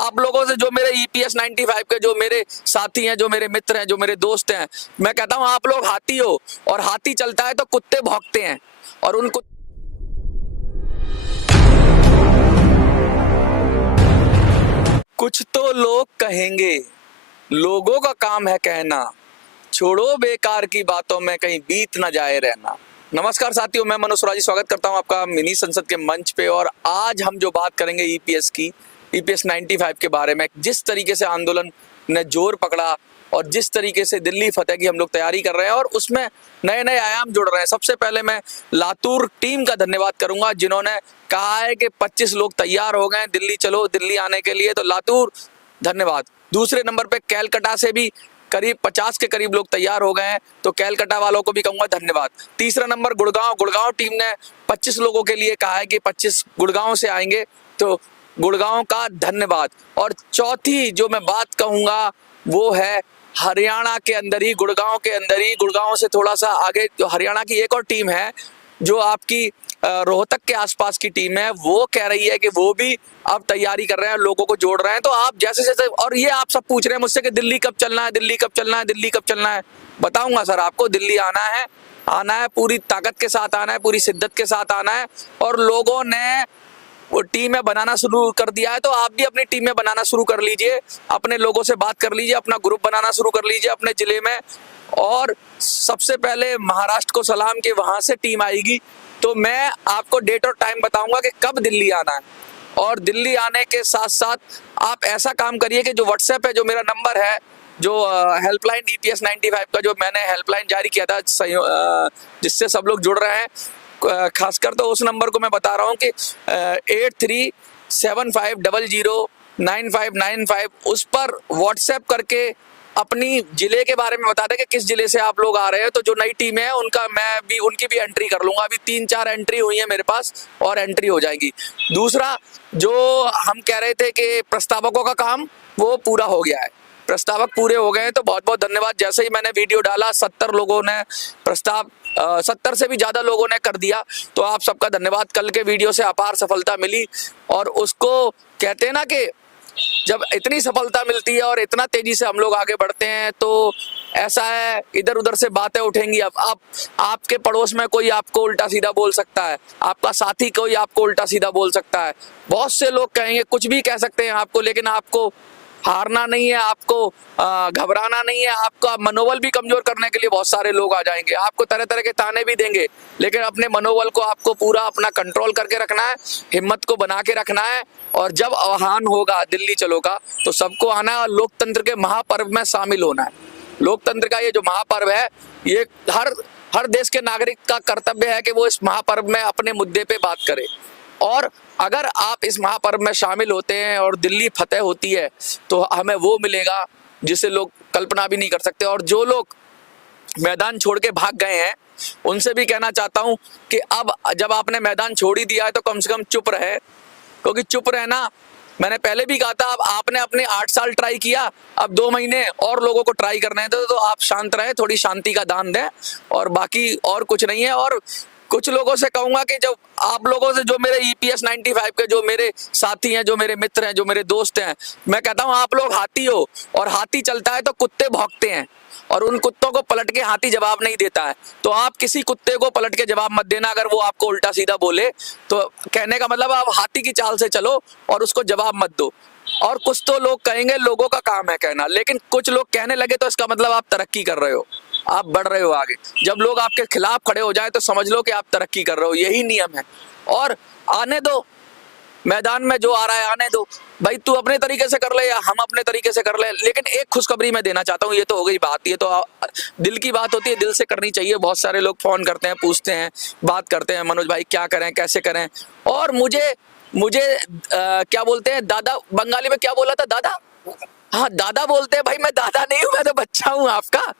आप लोगों से, जो मेरे EPS 95 के जो मेरे साथी हैं, जो मेरे मित्र हैं, जो मेरे दोस्त हैं, मैं कहता हूं आप लोग हाथी हो, और हाथी चलता है तो कुत्ते भौंकते हैं, और उन कुछ तो लोग कहेंगे, लोगों का काम है कहना, छोड़ो बेकार की बातों में कहीं बीत ना जाए रहना। नमस्कार साथियों, मैं मनोज स्वराजी स्वागत करता हूं आपका मिनी संसद के मंच पे। और आज हम जो बात करेंगे EPS की, EPS 95 के बारे में। जिस तरीके से आंदोलन ने जोर पकड़ा और जिस तरीके से दिल्ली फतेह की हम लोग तैयारी कर रहे हैं और उसमें नए नए आयाम जुड़ रहे हैं। सबसे पहले मैं लातूर टीम का धन्यवाद करूंगा, जिन्होंने कहा है कि 25 लोग तैयार हो गए दिल्ली चलो, दिल्ली आने के लिए। तो लातूर धन्यवाद। दूसरे नंबर पे कैलकाटा से भी करीब 50 के करीब लोग तैयार हो गए हैं, तो कैलकाटा वालों को भी कहूंगा धन्यवाद। तीसरा नंबर गुड़गांव टीम ने 25 लोगों के लिए कहा है कि 25 गुड़गांव से आएंगे, तो गुड़गांव का धन्यवाद। और चौथी जो मैं बात कहूंगा वो है हरियाणा के अंदर ही, गुड़गांव के अंदर ही, गुड़गांव से थोड़ा सा आगे जो हरियाणा की एक और टीम है जो आपकी रोहतक के आसपास की टीम है, वो कह रही है कि वो भी अब तैयारी कर रहे हैं, लोगों को जोड़ रहे हैं। तो आप जैसे जैसे, और ये आप सब पूछ रहे हैं मुझसे कि दिल्ली कब चलना है, दिल्ली कब चलना है, दिल्ली कब चलना है। बताऊंगा सर आपको, दिल्ली आना है, पूरी ताकत के साथ आना है, पूरी शिद्दत के साथ आना है। और लोगों ने वो टीमें बनाना शुरू कर दिया है, तो आप भी अपनी टीमें बनाना शुरू कर लीजिए, अपने लोगों से बात कर लीजिए, अपना ग्रुप बनाना शुरू कर लीजिए अपने जिले में। और सबसे पहले महाराष्ट्र को सलाम कि वहां से टीम आएगी, तो मैं आपको डेट और टाइम बताऊंगा कि कब दिल्ली आना है। और दिल्ली आने के साथ साथ आप ऐसा काम करिए कि जो व्हाट्सएप है, जो मेरा नंबर है, जो हेल्पलाइन EPS 95 का जो मैंने हेल्पलाइन जारी किया था, जिससे सब लोग जुड़ रहे हैं, खासकर तो उस नंबर को मैं बता रहा हूँ कि 8375009595, उस पर व्हाट्सएप करके अपनी जिले के बारे में बता दें कि किस जिले से आप लोग आ रहे हैं। तो जो नई टीम है उनकी भी एंट्री कर लूंगा। अभी 3-4 एंट्री हुई है मेरे पास, और एंट्री हो जाएगी। दूसरा, जो हम कह रहे थे कि प्रस्तावकों का काम, वो पूरा हो गया है, प्रस्तावक पूरे हो गए हैं, तो बहुत बहुत धन्यवाद। जैसे ही मैंने वीडियो डाला 70 लोगों ने प्रस्ताव 70 से भी ज्यादा लोगों ने कर दिया, तो आप सबका धन्यवाद। कल के वीडियो से अपार सफलता मिली, और उसको कहते हैं ना कि जब इतनी सफलता मिलती है और इतना तेजी से हम लोग आगे बढ़ते हैं, तो ऐसा है, इधर उधर से बातें उठेंगी। अब आपके पड़ोस में कोई आपको उल्टा सीधा बोल सकता है, आपका साथी कोई आपको उल्टा सीधा बोल सकता है, बहुत से लोग कहेंगे, कुछ भी कह सकते हैं आपको, लेकिन आपको हारना नहीं है, आपको घबराना नहीं है। आपका मनोबल भी कमजोर करने के लिए बहुत सारे लोग आ जाएंगे, आपको तरह तरह के ताने भी देंगे, लेकिन अपने मनोबल को आपको पूरा अपना कंट्रोल करके रखना है, हिम्मत को बना के रखना है। और जब आह्वान होगा दिल्ली चलो का, तो सबको आना है और लोकतंत्र के महापर्व में शामिल होना है। लोकतंत्र का ये जो महापर्व है, ये हर देश के नागरिक का कर्तव्य है कि वो इस महापर्व में अपने मुद्दे पे बात करे। और अगर आप इस महापर्व में शामिल होते हैं और दिल्ली फतेह होती है, तो हमें वो मिलेगा जिसे लोग कल्पना भी नहीं कर सकते। और जो लोग मैदान छोड़ के भाग गए हैं, उनसे भी कहना चाहता हूं कि अब जब आपने मैदान छोड़ ही दिया है, तो कम से कम चुप रहे, क्योंकि चुप रहना, मैंने पहले भी कहा था, अब आपने अपने 8 साल ट्राई किया, अब 2 महीने और लोगों को ट्राई करने हैं, तो आप शांत रहें, थोड़ी शांति का दान दें, और बाकी और कुछ नहीं है। और कुछ लोगों से कहूंगा कि जब आप लोगों से, जो मेरे EPS 95 के जो मेरे साथी हैं, जो मेरे मित्र हैं, जो मेरे दोस्त हैं, मैं कहता हूं आप लोग हाथी हो, और हाथी चलता है तो कुत्ते भौंकते हैं, और उन कुत्तों को पलट के हाथी जवाब नहीं देता है। तो आप किसी कुत्ते को पलट के जवाब मत देना, अगर वो आपको उल्टा सीधा बोले, तो कहने का मतलब आप हाथी की चाल से चलो और उसको जवाब मत दो। और कुछ तो लोग कहेंगे, लोगों का काम है कहना, लेकिन कुछ लोग कहने लगे तो इसका मतलब आप तरक्की कर रहे हो, आप बढ़ रहे हो आगे। जब लोग आपके खिलाफ खड़े हो जाए, तो समझ लो कि आप तरक्की कर रहे हो, यही नियम है। और आने दो, मैदान में जो आ रहा है आने दो भाई, तू अपने तरीके से कर ले या हम अपने तरीके से कर ले। लेकिन एक खुशखबरी मैं देना चाहता हूँ, ये तो हो गई बात, ये तो दिल की बात होती है, दिल से करनी चाहिए। बहुत सारे लोग फोन करते हैं, पूछते हैं, बात करते हैं, मनोज भाई क्या करें, कैसे करें। और मुझे क्या बोलते हैं, दादा, बंगाली में क्या बोला था, दादा, हाँ दादा बोलते हैं। भाई मैं दादा नहीं हूँ, मैं तो बच्चा हूँ आपका।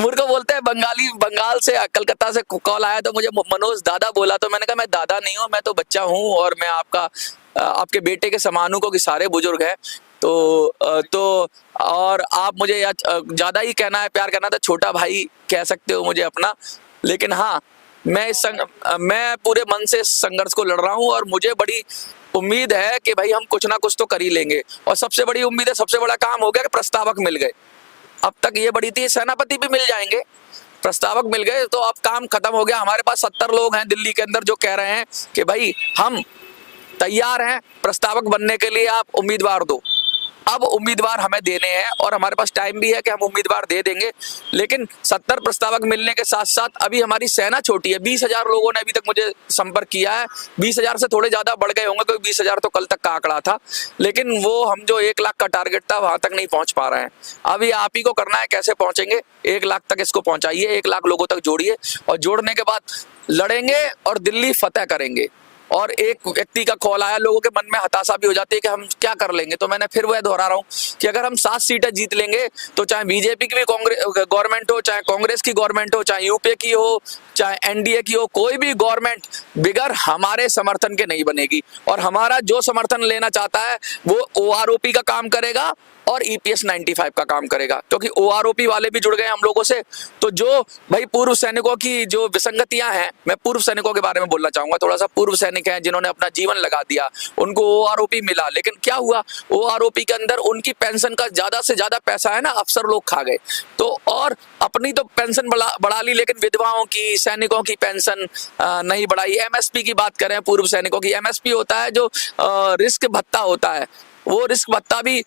मुझे को बोलते हैं बंगाल से, कलकत्ता से कॉल आया, तो मुझे मनोज दादा बोला, तो मैंने कहा मैं दादा नहीं हूँ, मैं तो बच्चा हूँ, और मैं आपके बेटे के समान हूँ, क्योंकि सारे बुजुर्ग हैं। तो और आप मुझे ज्यादा ही कहना है, प्यार करना, तो छोटा भाई कह सकते हो मुझे अपना। लेकिन हाँ, मैं पूरे मन से इस संघर्ष को लड़ रहा हूँ, और मुझे बड़ी उम्मीद है कि भाई हम कुछ ना कुछ तो कर ही लेंगे। और सबसे बड़ी उम्मीद है, सबसे बड़ा काम हो गया कि प्रस्तावक मिल गए। अब तक ये बड़ी थी सेनापति भी मिल जाएंगे, प्रस्तावक मिल गए तो अब काम खत्म हो गया। हमारे पास 70 लोग हैं दिल्ली के अंदर जो कह रहे हैं कि भाई हम तैयार हैं प्रस्तावक बनने के लिए, आप उम्मीदवार दो। अब उम्मीदवार हमें देने हैं और हमारे पास टाइम भी है कि हम उम्मीदवार दे देंगे। लेकिन 70 प्रस्तावक मिलने के साथ साथ अभी हमारी सेना छोटी है। 20,000 लोगों ने अभी तक मुझे संपर्क किया है। 20,000 से थोड़े ज्यादा बढ़ गए होंगे, क्योंकि 20,000 तो कल तक का आंकड़ा था। लेकिन वो हम जो 1 लाख का टारगेट था वहां तक नहीं पहुंच पा रहे हैं। अब ये आप ही को करना है, कैसे पहुंचेंगे। 1 लाख तक इसको पहुंचाइए, 1 लाख लोगों तक जोड़िए और जोड़ने के बाद लड़ेंगे और दिल्ली फतेह करेंगे। और एक व्यक्ति का कॉल आया, लोगों के मन में हताशा भी हो जाती है कि हम क्या कर लेंगे। तो मैंने फिर वह दोहरा रहा हूँ कि अगर हम 7 सीटें जीत लेंगे तो चाहे बीजेपी की भी गवर्नमेंट हो, चाहे कांग्रेस की गवर्नमेंट हो, चाहे यूपीए की हो, चाहे एनडीए की हो, कोई भी गवर्नमेंट बिगर हमारे समर्थन के नहीं बनेगी। और हमारा जो समर्थन लेना चाहता है वो ओआरओपी का काम करेगा और ईपीएस 95 का काम करेगा, क्योंकि ओआरओपी वाले भी जुड़ गए हम लोगों से। तो जो भाई पूर्व सैनिकों की जो विसंगतियां हैं, मैं पूर्व सैनिकों के बारे में बोलना चाहूंगा थोड़ा सा। पूर्व सैनिक हैं जिन्होंने अपना जीवन लगा दिया, उनको ओआरओपी मिला, लेकिन क्या हुआ, ओआरओपी के अंदर उनकी पेंशन का ज्यादा से ज्यादा पैसा है ना अफसर लोग खा गए। तो और अपनी तो पेंशन बढ़ा ली, लेकिन विधवाओं की, सैनिकों की पेंशन नहीं बढ़ाई। एमएसपी की बात करें, पूर्व सैनिकों की एमएसपी होता है जो रिस्क भत्ता होता है, वो रिस्क भत्ता भी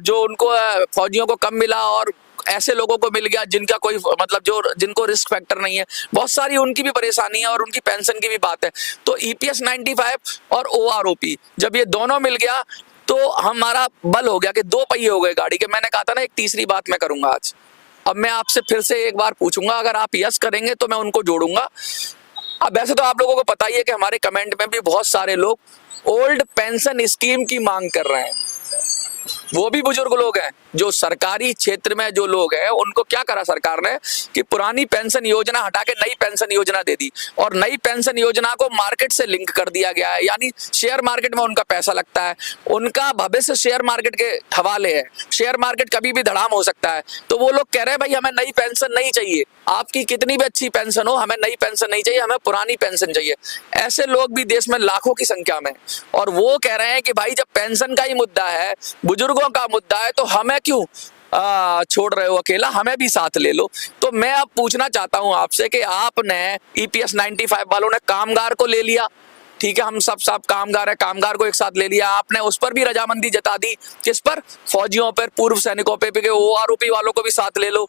जो उनको फौजियों को कम मिला और ऐसे लोगों को मिल गया जिनका कोई मतलब जो जिनको रिस्क फैक्टर नहीं है, बहुत सारी उनकी भी परेशानी है और उनकी पेंशन की भी बात है। तो ईपीएस 95 और ओआरओपी जब ये दोनों मिल गया तो हमारा बल हो गया कि 2 पहिए हो गए गाड़ी के। मैंने कहा था ना एक तीसरी बात मैं करूंगा आज। अब मैं आपसे फिर से एक बार पूछूंगा, अगर आप यस करेंगे तो मैं उनको जोड़ूंगा। अब वैसे तो आप लोगों को पता ही है कि हमारे कमेंट में भी बहुत सारे लोग ओल्ड पेंशन स्कीम की मांग कर रहे हैं। वो भी बुजुर्ग लोग हैं, जो सरकारी क्षेत्र में जो लोग हैं उनको क्या करा सरकार ने कि पुरानी पेंशन योजना हटा के नई पेंशन योजना दे दी। और नई पेंशन योजना को मार्केट से लिंक कर दिया गया है, यानी शेयर मार्केट में उनका पैसा लगता है, उनका भविष्य शेयर मार्केट के हवाले है। शेयर मार्केट कभी भी धड़ाम हो सकता है। तो वो लोग कह रहे हैं भाई हमें नई पेंशन नहीं चाहिए, आपकी कितनी भी अच्छी पेंशन हो, हमें नई पेंशन नहीं चाहिए, हमें पुरानी पेंशन चाहिए। ऐसे लोग भी देश में लाखों की संख्या में। और वो कह रहे हैं कि भाई जब पेंशन का ही मुद्दा है, बुजुर्गों का मुद्दा है, तो हमें क्यों छोड़ रहे हो अकेला, हमें भी साथ ले लो। तो मैं अब पूछना चाहता हूं आपसे कि आपने ईपीएस 95 वालों ने कामगार को ले लिया, ठीक है, हम सब कामगार है, कामगार को एक साथ ले लिया, आपने उस पर भी रजामंदी जता दी। किस पर? फौजियों पर, पूर्व सैनिकों पे, ओआरओपी वालों को भी साथ ले लो।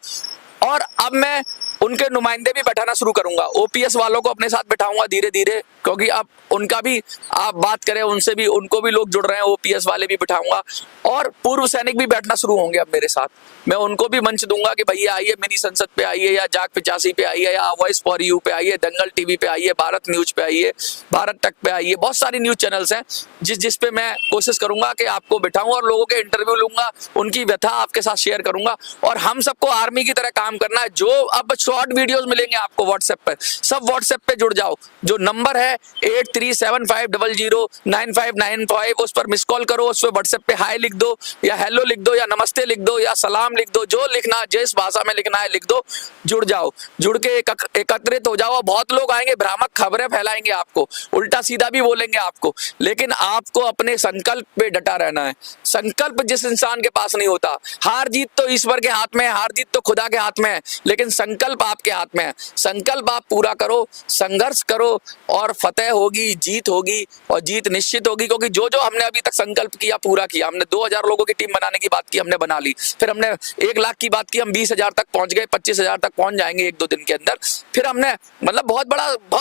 और अब मैं उनके नुमाइंदे भी बैठाना शुरू करूंगा, ओपीएस वालों को अपने साथ बैठाऊंगा धीरे धीरे, क्योंकि अब उनका भी आप बात करें उनसे भी, उनको भी लोग जुड़ रहे हैं, ओपीएस वाले भी बैठाऊंगा। और पूर्व सैनिक भी बैठना शुरू होंगे अब मेरे साथ। मैं उनको भी मंच दूंगा कि भैया आइए, मिनी संसद पे आइए, या जाग 85 पे आइए, या वॉइस फॉर यू पे आइए, दंगल टीवी पे आइए, भारत न्यूज पे आइए, भारत तक पे आइए। बहुत सारी न्यूज चैनल्स हैं जिस पे मैं कोशिश करूंगा कि आपको बैठाऊं और लोगों के इंटरव्यू लूंगा, उनकी व्यथा आपके साथ शेयर करूंगा। और हम सबको आर्मी की तरह काम करना है। जो अब शॉर्ट वीडियोस मिलेंगे आपको व्हाट्सएप पर, सब व्हाट्सएप पे जुड़ जाओ। जो नंबर है 8375009595, उस पर मिस कॉल करो, उस पर व्हाट्सएप पे हाई लिख दो, या हेलो लिख दो, या नमस्ते लिख दो, या सलाम लिख दो, जो लिखना जिस भाषा में लिखना है लिख दो। जुड़ जाओ, जुड़ के एकत्रित हो जाओ। बहुत लोग आएंगे, भ्रामक खबरें फैलाएंगे, आपको उल्टा सीधा भी बोलेंगे आपको, लेकिन आपको अपने संकल्प पे डटा रहना है। संकल्प जिस इंसान के पास नहीं होता, हार जीत तो ईश्वर के हाथ में है, हार जीत तो खुदा के हाथ में है, लेकिन संकल्प आपके हाथ में है। संकल्प आप पूरा करो, संघर्ष करो और फतेह होगी, जीत होगी, और जीत निश्चित होगी। क्योंकि जो जो हमने अभी तक संकल्प किया पूरा किया। हमने 2000 लोगों की टीम बनाने की बात की, हमने बना ली। फिर हमने 1 लाख की बात की, हम 20,000 तक पहुंच गए, 25,000 तक पहुंच जाएंगे 1-2 दिन के अंदर। फिर हमने मतलब बहुत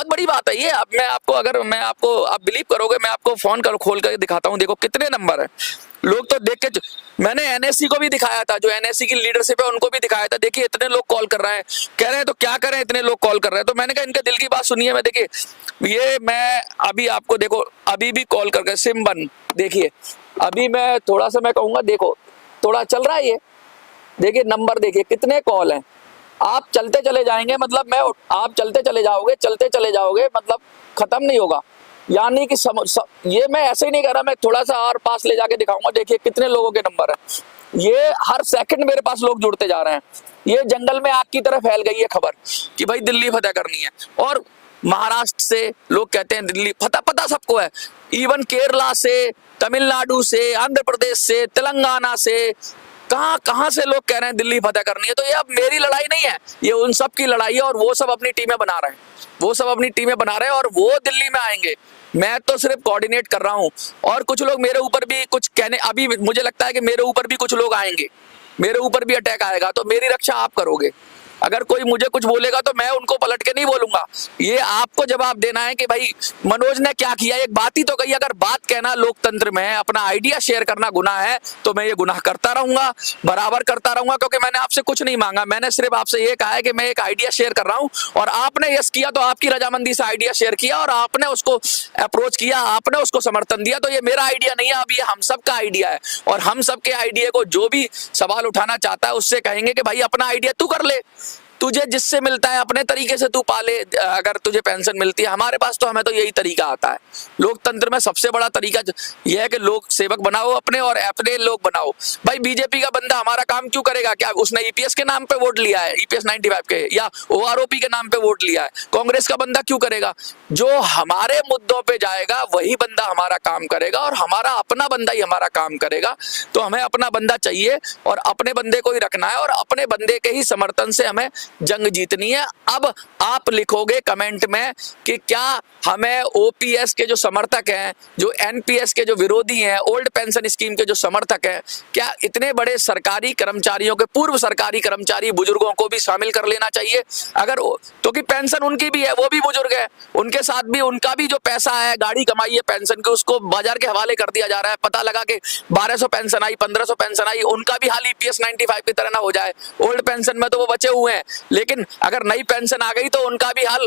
बड़ी बात है ये। अब मैं आपको आप बिलीव करोगे, मैं आपको फोन खोल कर दिखाता हूँ। देखो कितने नंबर है, लोग तो देख के, मैंने एनएससी को भी दिखाया था, जो एनएससी की लीडरशिप है उनको भी दिखाया था। देखिए इतने लोग कॉल कर रहे हैं, कह रहे हैं तो क्या करें, इतने लोग कॉल कर रहे हैं। तो मैंने कहा इनके दिल की बात सुनिए। मैं देखिए ये मैं अभी आपको देखो, अभी भी कॉल करके सिम बन, देखिए अभी मैं थोड़ा सा मैं कहूंगा, देखो थोड़ा चल रहा है ये, देखिए नंबर देखिए कितने कॉल हैं। आप चलते चले जाएंगे, मतलब आप चलते चले जाओगे, मतलब खत्म नहीं होगा। यानी कि ये मैं ऐसे ही नहीं कर रहा, मैं थोड़ा सा और पास ले जाके दिखाऊंगा। देखिए कितने लोगों के नंबर हैं, ये हर सेकंड मेरे पास लोग जुड़ते जा रहे हैं। ये जंगल में आग की तरह फैल गई है खबर कि भाई दिल्ली फतेह करनी है। और महाराष्ट्र से लोग कहते हैं दिल्ली फतेह, पता सबको है। इवन केरला से, तमिलनाडु से, आंध्र प्रदेश से, तेलंगाना से, कहां कहां से लोग कह रहे हैं दिल्ली फतेह करनी है। तो ये अब मेरी लड़ाई नहीं है, ये उन सब की लड़ाई है और वो सब अपनी टीमें बना रहे हैं, वो सब अपनी टीमें बना रहे हैं और वो दिल्ली में आएंगे। मैं तो सिर्फ कोऑर्डिनेट कर रहा हूं और कुछ लोग मेरे ऊपर भी कुछ कहने, अभी मुझे लगता है कि मेरे ऊपर भी कुछ लोग आएंगे, मेरे ऊपर भी अटैक आएगा, तो मेरी रक्षा आप करोगे। अगर कोई मुझे कुछ बोलेगा तो मैं उनको पलट के नहीं बोलूंगा, ये आपको जवाब देना है कि भाई मनोज ने क्या किया। एक बात ही तो कही, अगर बात कहना लोकतंत्र में अपना आइडिया शेयर करना गुनाह है तो मैं ये गुनाह करता रहूंगा, बराबर करता रहूंगा, क्योंकि मैंने आपसे कुछ नहीं मांगा। मैंने सिर्फ आपसे ये कहा है कि मैं एक आइडिया शेयर कर रहा हूं और आपने यस किया तो आपकी रजामंदी से आइडिया शेयर किया और आपने उसको अप्रोच किया, आपने उसको समर्थन दिया, तो ये मेरा आइडिया नहीं है, अब ये हम सब का आइडिया है। और हम सब के आइडिया को जो भी सवाल उठाना चाहता है उससे कहेंगे कि भाई अपना आइडिया तू कर ले, तुझे जिससे मिलता है अपने तरीके से तू पाले। अगर तुझे पेंशन मिलती है, हमारे पास तो हमें तो यही तरीका आता है। लोकतंत्र में सबसे बड़ा तरीका यह है कि लोग सेवक बनाओ अपने और अपने लोग बनाओ। भाई बीजेपी का बंदा हमारा काम क्यों करेगा? क्या उसने ईपीएस के नाम पे वोट लिया है, ईपीएस 95 के, या ओआरओपी के नाम पे वोट लिया है? कांग्रेस का बंदा क्यों करेगा? जो हमारे मुद्दों पे जाएगा वही बंदा हमारा काम करेगा और हमारा अपना बंदा ही हमारा काम करेगा। तो हमें अपना बंदा चाहिए और अपने बंदे को ही रखना है और अपने बंदे के ही समर्थन से हमें जंग जीतनी है। अब आप लिखोगे कमेंट में कि क्या हमें ओपीएस के जो समर्थक हैं, जो एनपीएस के जो विरोधी हैं, ओल्ड पेंशन स्कीम के जो समर्थक हैं, क्या इतने बड़े सरकारी कर्मचारियों के, पूर्व सरकारी कर्मचारी बुजुर्गों को भी शामिल कर लेना चाहिए? अगर तो कि पेंशन उनकी भी है, वो भी बुजुर्ग है, उनके साथ भी उनका भी जो पैसा है, गाड़ी कमाई है पेंशन की, उसको बाजार के हवाले कर दिया जा रहा है। पता लगा कि 1200 पेंशन आई, 1500 पेंशन आई, उनका भी हाल ईपीएस 95 की तरह ना हो जाए। ओल्ड पेंशन में तो वो बचे हुए हैं, लेकिन अगर नई पेंशन आ गई तो उनका भी हाल,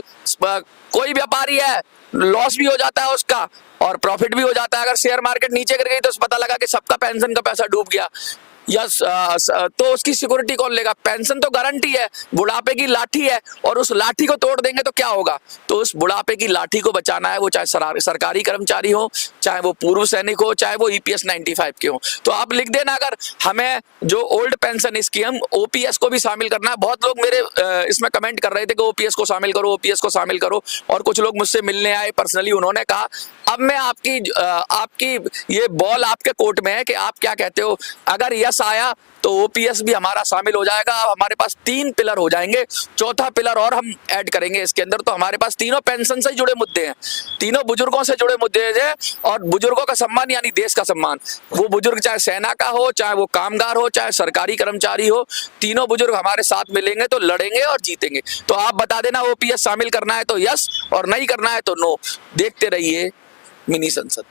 कोई व्यापारी है लॉस भी हो जाता है उसका और प्रॉफिट भी हो जाता है। अगर शेयर मार्केट नीचे गिर गई तो पता लगा कि सबका पेंशन का पैसा डूब गया, यस, तो उसकी सिक्योरिटी कौन लेगा? पेंशन तो गारंटी है, बुढ़ापे की लाठी है और उस लाठी को तोड़ देंगे तो क्या होगा? तो उस बुढ़ापे की लाठी को बचाना है, वो चाहे सरकारी कर्मचारी हो, चाहे वो पूर्व सैनिक हो, चाहे वो ईपीएस 95 के हो। तो आप लिख देना, अगर हमें जो ओल्ड पेंशन स्कीम ओपीएस को भी शामिल करना है। बहुत लोग मेरे इसमें कमेंट कर रहे थे कि ओपीएस को शामिल करो, ओपीएस को शामिल करो, और कुछ लोग मुझसे मिलने आए पर्सनली, उन्होंने कहा अब मैं आपकी ये बॉल आपके कोर्ट में है कि आप क्या कहते हो। अगर यस आया तो ओपीएस भी हमारा शामिल हो जाएगा। हमारे पास 3 पिलर हो जाएंगे, चौथा पिलर और हम ऐड करेंगे इसके अंदर। तो हमारे पास तीनों पेंशन से जुड़े मुद्दे हैं, तीनों बुजुर्गों से जुड़े मुद्दे हैं और बुजुर्गों का सम्मान यानी देश का सम्मान। वो बुजुर्ग चाहे सेना का हो, चाहे वो कामगार हो, चाहे सरकारी कर्मचारी हो, तीनों बुजुर्ग हमारे साथ मिलेंगे तो लड़ेंगे और जीतेंगे। तो आप बता देना, ओपीएस शामिल करना है तो यस और नहीं करना है तो नो। देखते रहिए मिनी संसद।